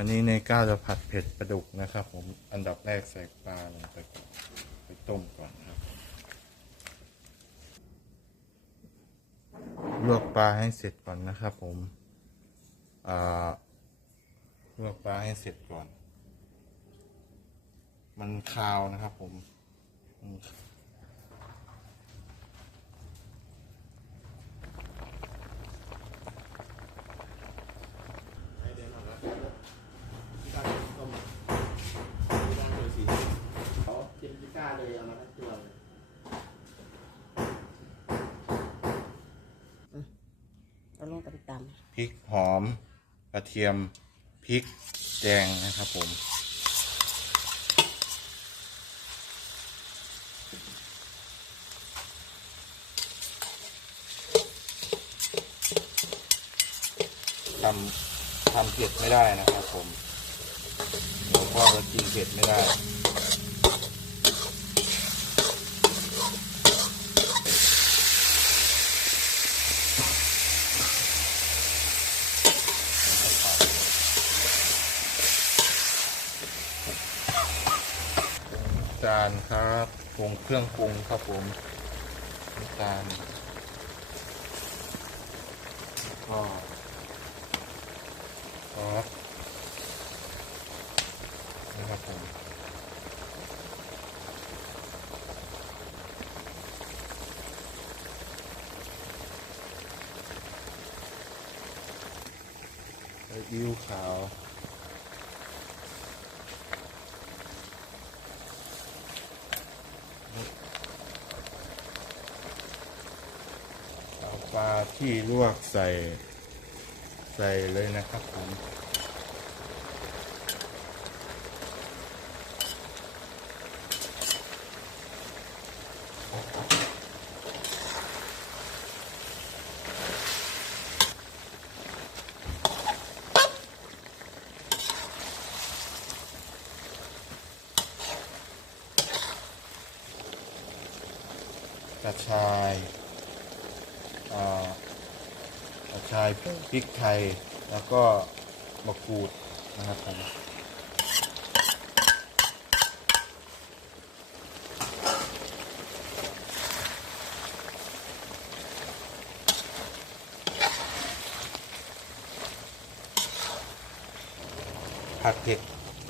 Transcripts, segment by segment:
วันนี้ในก้าวจะผัดเผ็ดปลาดุกนะครับ ผมอันดับแรกใส่ปลาลงไปก่อนไปต้มก่อนครับ ลวกปลาให้เสร็จก่อนนะครับ ผมลวกปลาให้เสร็จก่อน มันคาวนะครับ ผมอืม ที่บ้านต้มที่บ้านเลยสีเขาเป็นพิ ก้าเลยเอามาทั้งตัวเลยเอาลงกับไปตพริกหอมกระเทียมพริกแดงนะครับผม ทำทำเผ็ดไม่ได้นะครับผมหลวงพ่อเรากินเผ็ดไม่ได้ จานครับปรุงเครื่องปรุงครับผมน้ำตาลก็ซอสนะครับผมอิ้วขาว เอา ปลาที่ลวกใส่ ใส่เลยนะครับผมกระชาย ชายพริกไทย แล้วก็มะกรูดนะครับผมผัดเผ็ด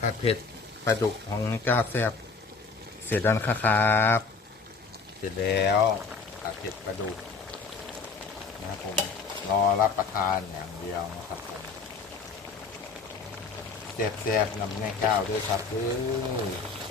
ผัดเผ็ดปลาดุกของก้าแซบเสร็จแล้วนะครับ เสร็จแล้วผัดเผ็ดปลาดุก นะครับผมรอรับประทานอย่างเดียวนะครับผมแซ่บๆนำในข้าวด้วยครับเด้อ